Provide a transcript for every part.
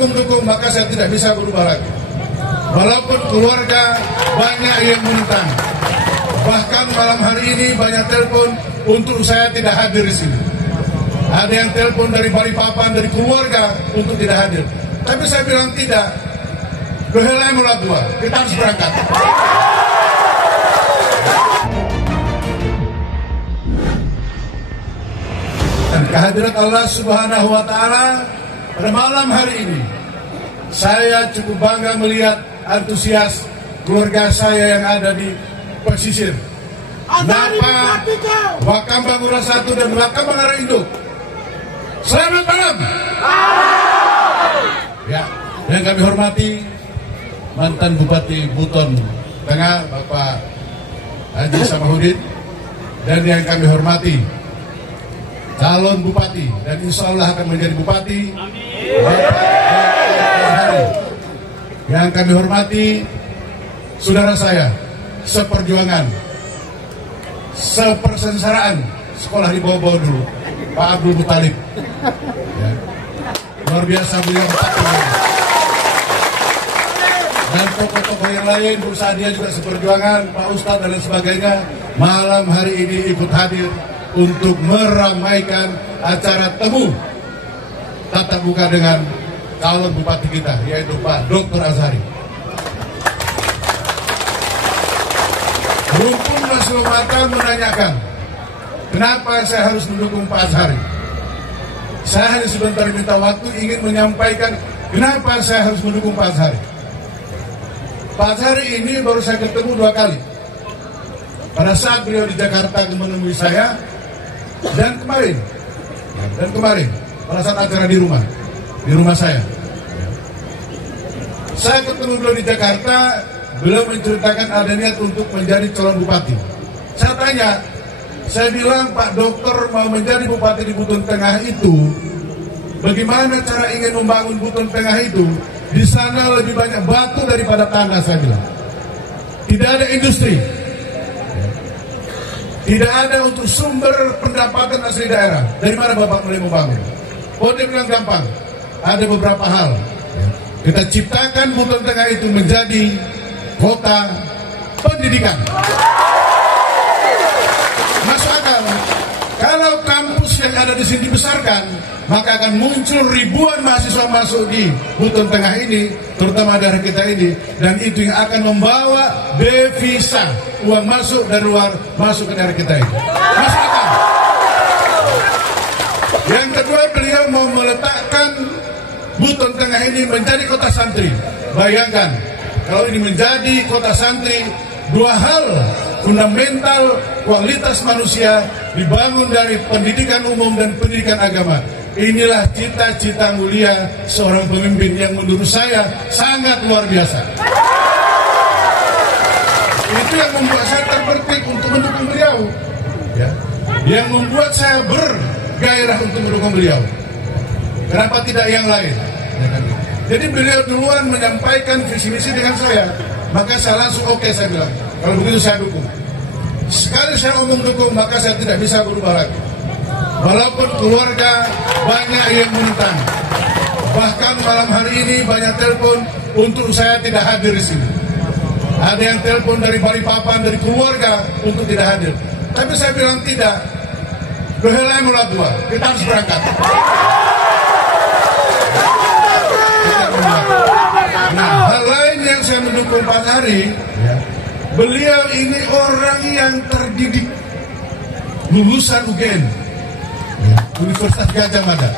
umum-umum maka saya tidak bisa berubah lagi. Walaupun keluarga banyak yang menentang, bahkan malam hari ini banyak telepon untuk saya tidak hadir di sini. Ada yang telepon dari Balikpapan, dari keluarga untuk tidak hadir. Tapi saya bilang tidak. Kehelai mulai dua, kita harus berangkat. Dan kehadiran Allah Subhanahu wa Ta'ala pada malam hari ini, saya cukup bangga melihat antusias keluarga saya yang ada di pesisir Napa, Wakambang Ura 1 dan Wakambang Ura Induk. Selamat malam. Ya, yang kami hormati mantan Bupati Buton Tengah Bapak Haji Samahudin, dan yang kami hormati calon bupati dan insya Allah akan menjadi bupati Bapak, yang kami hormati saudara saya seperjuangan, sepersensaraan sekolah di bawah dulu, Pak Abdul Muttalib. Ya. Luar biasa beliau dan tokoh-tokoh yang lain, Bu Sadia juga seperjuangan, Pak Ustadz dan lain sebagainya, malam hari ini ikut hadir untuk meramaikan acara temu tatap muka dengan calon bupati kita, yaitu Pak Dr. Azhari. Rumpun Masyarakat menanyakan, kenapa saya harus mendukung Pak Azhari? Saya hanya sebentar minta waktu ingin menyampaikan kenapa saya harus mendukung Pak Azhari. Pak Azhari ini baru saya ketemu 2 kali. Pada saat beliau di Jakarta menemui saya, dan kemarin pada saat acara di rumah saya. Saya ketemu beliau di Jakarta, beliau menceritakan ada niat untuk menjadi calon bupati. Saya tanya, saya bilang Pak Dokter mau menjadi bupati di Buton Tengah itu, bagaimana cara ingin membangun Buton Tengah itu? Di sana lebih banyak batu daripada tanah, saya bilang. Tidak ada industri, tidak ada untuk sumber pendapatan asli daerah. Dari mana Bapak mulai membangun? Oh, dia bilang gampang. Ada beberapa hal. Kita ciptakan Buton Tengah itu menjadi kota pendidikan. Masuk akal. Kalau kampus yang ada di sini dibesarkan, maka akan muncul ribuan mahasiswa masuk di Buton Tengah ini, terutama daerah kita ini, dan itu yang akan membawa devisa, uang masuk dari luar masuk ke daerah kita ini. Masuk akal. Yang kedua, beliau mau meletakkan Buton Tengah ini menjadi kota santri. Bayangkan, kalau ini menjadi kota santri, 2 hal fundamental kualitas manusia dibangun dari pendidikan umum dan pendidikan agama. Inilah cita-cita mulia seorang pemimpin yang menurut saya sangat luar biasa. Itu yang membuat saya terbertik untuk mendukung beliau, ya. Yang membuat saya bergairah untuk mendukung beliau. Kenapa tidak yang lain? Jadi beliau duluan menyampaikan visi misi dengan saya, maka saya langsung oke, saya bilang, kalau begitu saya dukung. Sekali saya umum dukung, maka saya tidak bisa berubah lagi. Walaupun keluarga banyak yang menentang, bahkan malam hari ini banyak telepon untuk saya tidak hadir di sini. Ada yang telepon dari Balikpapan, dari keluarga untuk tidak hadir. Tapi saya bilang tidak. Kehelai mulai dua, kita harus berangkat. Nah, hal lain yang saya mendukung Pak Azhari, ya, beliau ini orang yang terdidik, lulusan UGM, ya, Universitas Gajah Mada.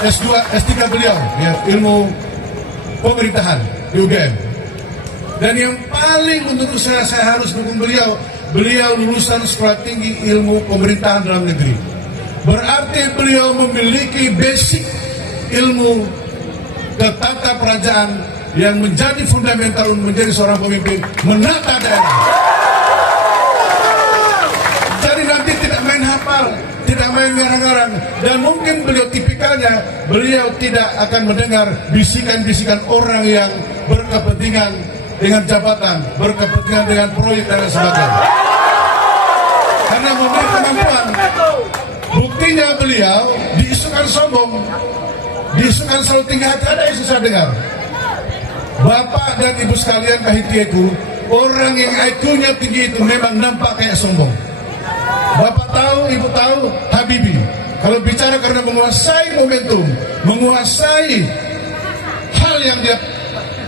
S2, S3 beliau, ya, ilmu pemerintahan di UGM. Dan yang paling menurut saya harus dukung beliau, beliau lulusan Sekolah Tinggi Ilmu Pemerintahan Dalam Negeri. Berarti beliau memiliki basic ilmu ketata kerajaan yang menjadi fundamental untuk menjadi seorang pemimpin menata daerah. Jadi nanti tidak main hafal, tidak main ngarang-ngarang, dan mungkin beliau tipikalnya, beliau tidak akan mendengar bisikan-bisikan orang yang berkepentingan dengan jabatan, berkepentingan dengan proyek dan sebagainya. Karena memiliki kemampuan. Buktinya beliau diisukan sombong, diisukan Kalsel tinggi hati, ada yang susah dengar. Bapak dan ibu sekalian kahitieku, orang yang IQ-nya tinggi itu memang nampak kayak sombong. Bapak tahu, ibu tahu, Habibie kalau bicara karena menguasai momentum, menguasai hal yang dia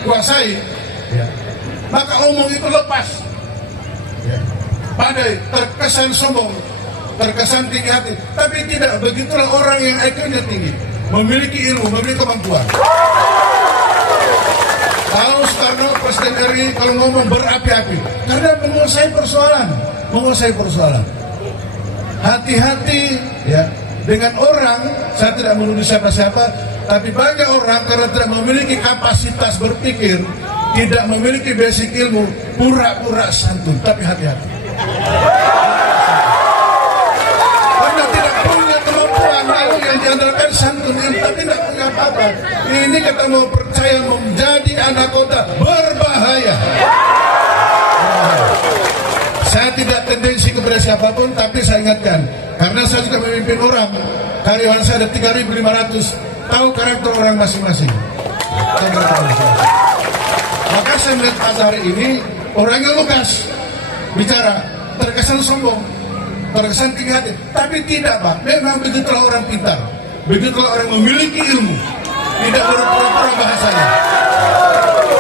kuasai, ya, maka omong itu lepas, ya, pandai, terkesan sombong, terkesan tinggi hati. Tapi tidak, begitulah orang yang IQ-nya tinggi, memiliki ilmu, memiliki kemampuan. Kalau Soekarno Presiden RI kalau ngomong berapi-api karena menguasai persoalan. Hati-hati ya dengan orang. Saya tidak menuduh siapa-siapa, tapi banyak orang karena tidak memiliki kapasitas berpikir, tidak memiliki basic ilmu, pura-pura santun. Tapi hati-hati. Karena tidak punya kemampuan, lalu yang diandalkan santun, tapi tidak punya apa-apa. Ini kita mau percaya menjadi anak kota berbahaya. Saya tidak tendensi kepada siapapun, tapi saya ingatkan, karena saya juga memimpin orang, karyawan saya ada 3.500, tahu karakter orang masing-masing. Maka saya melihat Pak Zahri ini orangnya lugas, bicara, terkesan sombong, terkesan tinggi hati, tapi tidak Pak, memang begitulah orang pintar, begitulah orang memiliki ilmu, tidak berpura-pura bahasanya.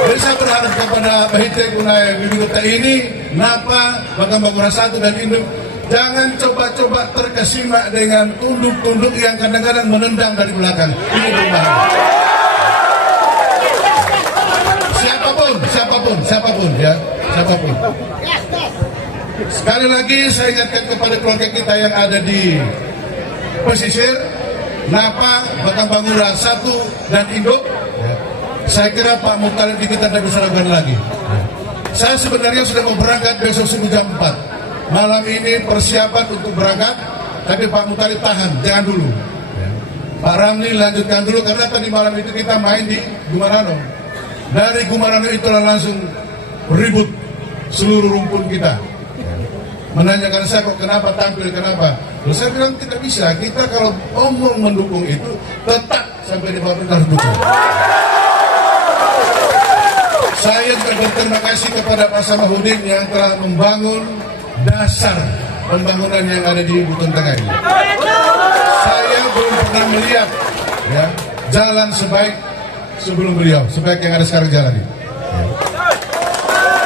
Jadi saya berharap kepada Bahitya Gunaya Bibingkota ini, Napa, Batam Bangura 1 dan Induk, jangan coba-coba terkesima dengan tunduk-tunduk yang kadang-kadang menendang dari belakang. Ini berbahaya. Siapapun ya, siapapun. Sekali lagi saya ingatkan kepada keluarga kita yang ada di pesisir, Napa, Batam Bangura 1 dan Induk. Saya kira Pak Mukhtar kita tidak bisa lakukan lagi. Saya sebenarnya sudah mau berangkat besok subuh jam 4. Malam ini persiapan untuk berangkat, tapi Pak Mukhtar tahan, jangan dulu. Pak Ramli lanjutkan dulu, karena tadi malam itu kita main di Gumarano. Dari Gumarano itulah langsung ribut seluruh rumpun kita. Menanyakan saya kok kenapa tampil, kenapa. Lalu saya bilang tidak bisa, kita kalau omong mendukung itu tetap sampai di bawah harus dukung. Saya juga berterima kasih kepada Pak Samahuddin yang telah membangun dasar pembangunan yang ada di Buton Tengah ini. Saya belum pernah melihat ya, jalan sebaik sebelum beliau, sebaik yang ada sekarang jalan ini.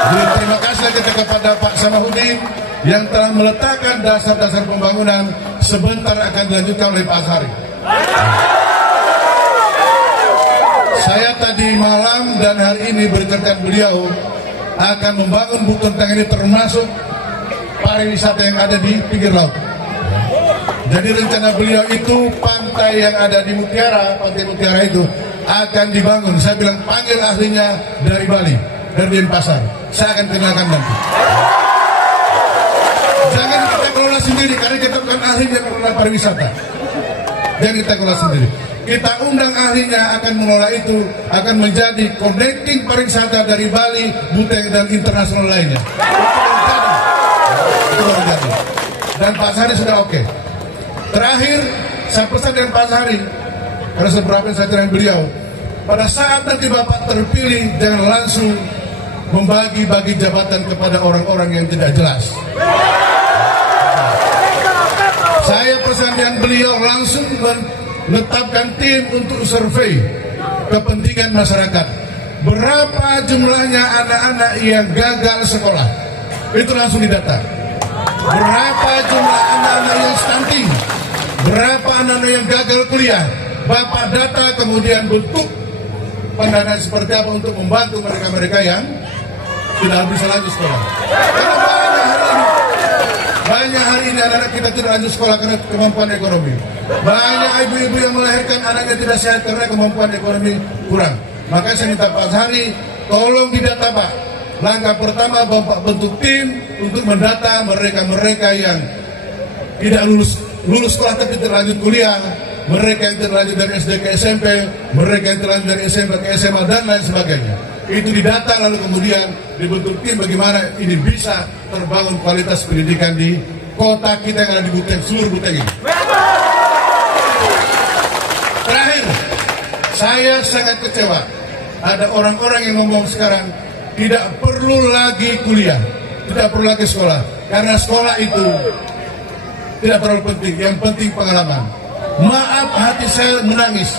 Jadi terima kasih kita kepada Pak Samahuddin yang telah meletakkan dasar-dasar pembangunan, sebentar akan dilanjutkan oleh Pak Zahri. Saya tadi malam dan hari ini bercerita beliau akan membangun Buton Tengah ini, termasuk pariwisata yang ada di pinggir laut. Jadi rencana beliau itu pantai yang ada di Mutiara, pantai Mutiara itu akan dibangun. Saya bilang panggil ahlinya dari Bali, dari Denpasar. Saya akan kenalkan nanti. Jangan kita kelola sendiri, karena kita bukan ahlinya kelola pariwisata. Jangan kita kelola sendiri. Kita undang ahlinya akan mengelola itu, akan menjadi connecting pariwisata dari Bali, Buteng dan internasional lainnya. Itu baru jadi. Dan Pak Zahri sudah oke. Terakhir, saya pesan dengan Pak Zahri, karena seberapa saya dengan beliau, pada saat nanti Bapak terpilih, jangan langsung membagi-bagi jabatan kepada orang-orang yang tidak jelas. Saya pesan dengan beliau langsung menetapkan tim untuk survei kepentingan masyarakat. Berapa jumlahnya anak-anak yang gagal sekolah? Itu langsung didata. Berapa jumlah anak-anak yang stunting? Berapa anak-anak yang gagal kuliah? Bapak data, kemudian bentuk pendanaan seperti apa untuk membantu mereka-mereka yang tidak bisa lanjut sekolah. Karena banyak hari ini anak-anak kita tidak lanjut sekolah karena kemampuan ekonomi. Banyak ibu-ibu yang melahirkan anaknya tidak sehat karena kemampuan ekonomi kurang. Maka saya minta Pak Zahri, tolong didata Pak. Langkah pertama Bapak bentuk tim untuk mendata mereka-mereka yang tidak lulus sekolah tapi terlanjut kuliah, mereka yang terlanjut dari SD ke SMP, mereka yang terlanjut dari SMP ke SMA dan lain sebagainya. Itu didata lalu kemudian dibentuk tim bagaimana ini bisa terbangun kualitas pendidikan di kota kita yang ada di Buteng, seluruh Buteng ini. Terakhir, Saya sangat kecewa. Ada orang-orang yang ngomong sekarang tidak perlu lagi kuliah, tidak perlu lagi sekolah, karena sekolah itu tidak terlalu penting. Yang penting pengalaman. Maaf, hati saya menangis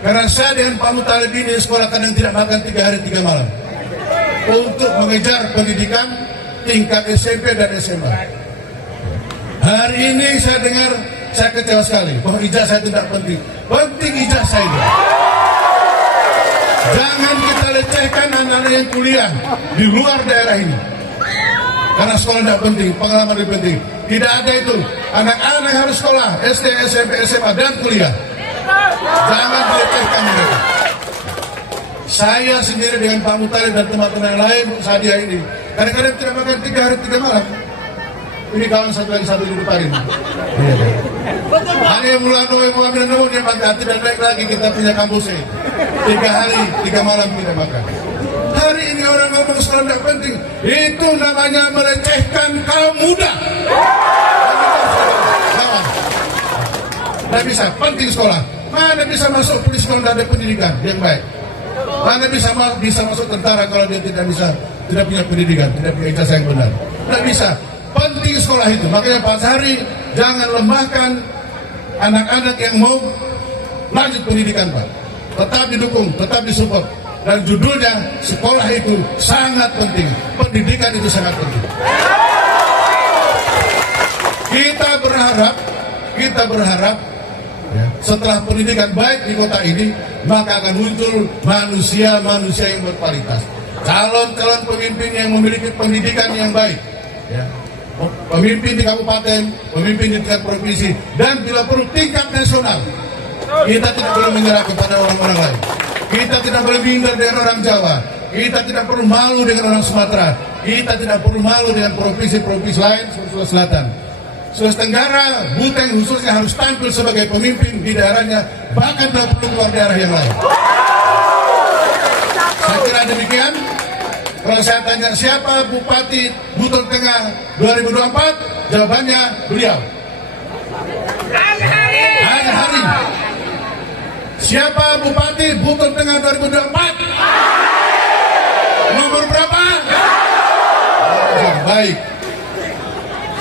karena saya dengan Pak Muttalib di sekolah kadang tidak makan 3 hari 3 malam untuk mengejar pendidikan tingkat SMP dan SMA. Hari ini saya dengar, saya kecewa sekali bahwa ijazah tidak penting. Penting ijazah itu. Jangan kita lecehkan anak-anak yang kuliah di luar daerah ini. Karena sekolah tidak penting, pengalaman lebih penting. Tidak ada itu. Anak-anak harus sekolah, SD, SMP, SMA, dan kuliah. Jangan dilecehkan mereka. Saya sendiri dengan Pak Muttalib dan teman-teman yang lain, Sadia ini, kadang-kadang tidak makan 3 hari 3 malam. Ini kawan satu di depan ini. Ada yang mulai mengambil nomor dia makan, tidak naik lagi kita punya kampus ini. 3 hari 3 malam tidak makan. Hari ini orang ngomong sekolah tidak penting, itu namanya melecehkan kaum muda. Tidak bisa, penting sekolah. Mana bisa masuk polis kalau tidak ada pendidikan yang baik? Mana bisa masuk tentara kalau dia tidak punya pendidikan, tidak punya ijazah yang benar? Tidak bisa. Penting sekolah itu. Makanya Pak Sari jangan lemahkan anak-anak yang mau lanjut pendidikan, Pak. Tetap didukung, tetap disupport. Dan judulnya sekolah itu sangat penting. Pendidikan itu sangat penting. Kita berharap ya, setelah pendidikan baik di kota ini, maka akan muncul manusia-manusia yang berkualitas. Calon-calon pemimpin yang memiliki pendidikan yang baik. Ya. Pemimpin di kabupaten, pemimpin di tingkat provinsi, dan bila perlu tingkat nasional. Kita tidak boleh menyerah kepada orang-orang lain. Kita tidak boleh minder dengan orang Jawa. Kita tidak perlu malu dengan orang Sumatera. Kita tidak perlu malu dengan provinsi-provinsi lain, Sulawesi Selatan. Sulawesi Tenggara, Buteng khususnya harus tampil sebagai pemimpin di daerahnya, bahkan dalam luar daerah yang lain. Saya kira demikian. Kalau saya tanya siapa Bupati Buton Tengah 2024, jawabannya beliau. Hanya hari. Siapa Bupati Buton Tengah 2024? Nomor berapa? Baik.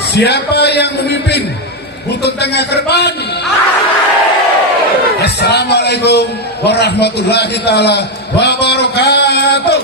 Siapa yang memimpin Buton Tengah ke depan? Assalamualaikum warahmatullahi taala wabarakatuh.